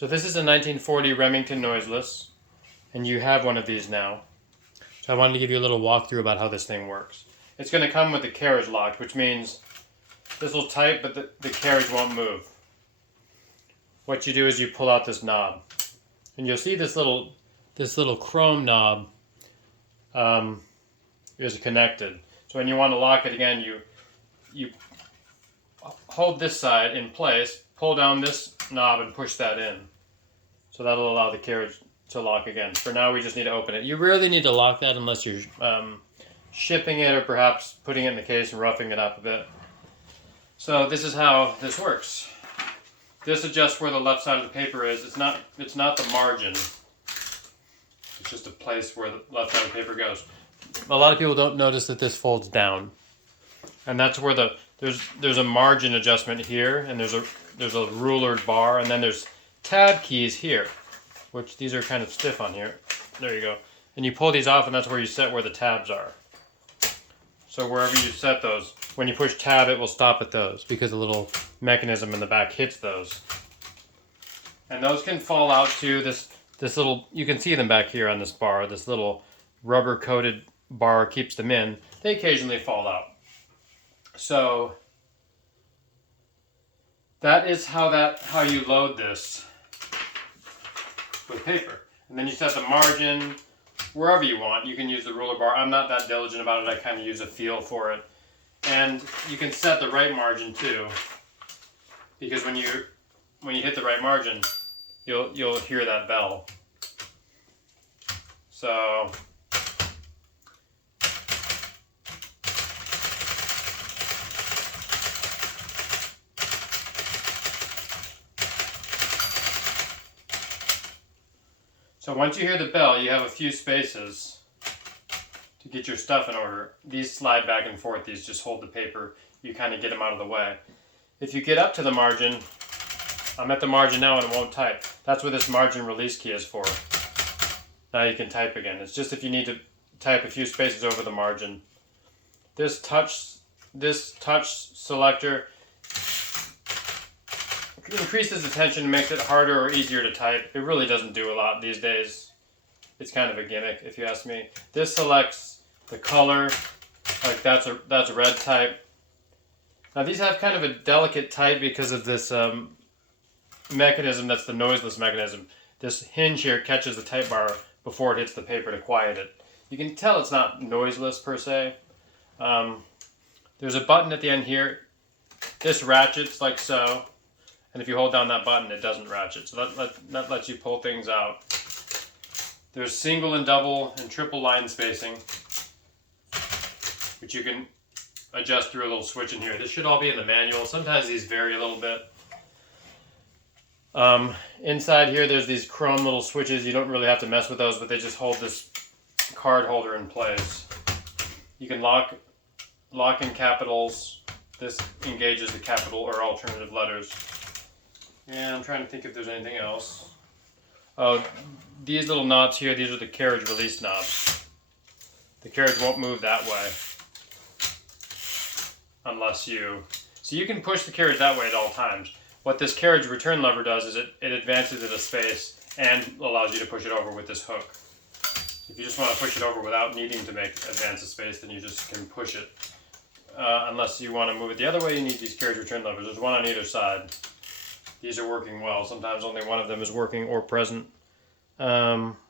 So this is a 1940 Remington Noiseless, and you have one of these now. So I wanted to give you a little walkthrough about how this thing works. It's going to come with the carriage locked, which means this will tight, but the carriage won't move. What you do is you pull out this knob, and you'll see this little chrome knob is connected. So when you want to lock it again, you hold this side in place, pull down this knob, and push that in. So that'll allow the carriage to lock again. For now, we just need to open it. You rarely need to lock that unless you're shipping it or perhaps putting it in the case and roughing it up a bit. So this is how this works. This adjusts where the left side of the paper is. It's not the margin. It's just a place where the left side of the paper goes. A lot of people don't notice that this folds down, and that's where there's a margin adjustment here, and there's a rulered bar, and then there's tab keys here, which these are kind of stiff on here. There you go. And you pull these off, and that's where you set where the tabs are. So wherever you set those, when you push tab, it will stop at those because a little mechanism in the back hits those. And those can fall out to this little, you can see them back here on this bar, this little rubber coated bar keeps them in. They occasionally fall out. So that is how you load this with paper. And then you set the margin wherever you want. You can use the ruler bar. I'm not that diligent about it. I kind of use a feel for it. And you can set the right margin too, because when you hit the right margin, you'll hear that bell. So once you hear the bell, you have a few spaces to get your stuff in order. These slide back and forth. These just hold the paper. You kind of get them out of the way. If you get up to the margin, I'm at the margin now and it won't type. That's what this margin release key is for. Now you can type again. It's just if you need to type a few spaces over the margin. This touch selector increases the tension and makes it harder or easier to type. It really doesn't do a lot these days. It's kind of a gimmick, if you ask me. This selects the color, like that's a red type. Now these have kind of a delicate type because of this mechanism that's the noiseless mechanism. This hinge here catches the type bar before it hits the paper to quiet it. You can tell it's not noiseless per se. There's a button at the end here. This ratchets like so. And if you hold down that button, it doesn't ratchet. So that lets you pull things out. There's single and double and triple line spacing, which you can adjust through a little switch in here. This should all be in the manual. Sometimes these vary a little bit. Inside here, there's these chrome little switches. You don't really have to mess with those, but they just hold this card holder in place. You can lock in capitals. This engages the capital or alternative letters. And I'm trying to think if there's anything else. Oh, these little knobs here, these are the carriage release knobs. The carriage won't move that way unless so you can push the carriage that way at all times. What this carriage return lever does is it advances it a space and allows you to push it over with this hook. If you just want to push it over without needing to advance a space, then you just can push it. Unless you want to move it the other way, you need these carriage return levers. There's one on either side. These are working well. Sometimes only one of them is working or present. Yeah.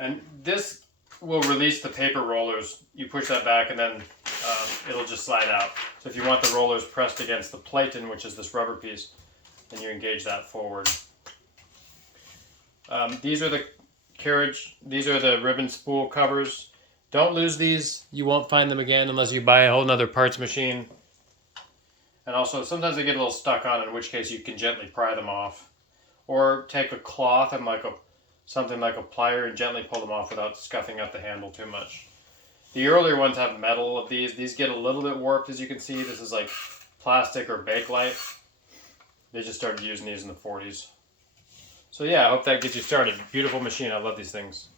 And this will release the paper rollers. You push that back and then it'll just slide out. So if you want the rollers pressed against the platen, which is this rubber piece, then you engage that forward. These are the ribbon spool covers. Don't lose these. You won't find them again unless you buy a whole nother parts machine. And also, sometimes they get a little stuck on, in which case you can gently pry them off. Or take a cloth and something like a plier and gently pull them off without scuffing up the handle too much. The earlier ones have metal of these. These get a little bit warped, as you can see. This is like plastic or Bakelite. They just started using these in the 40s. So yeah, I hope that gets you started. Beautiful machine. I love these things.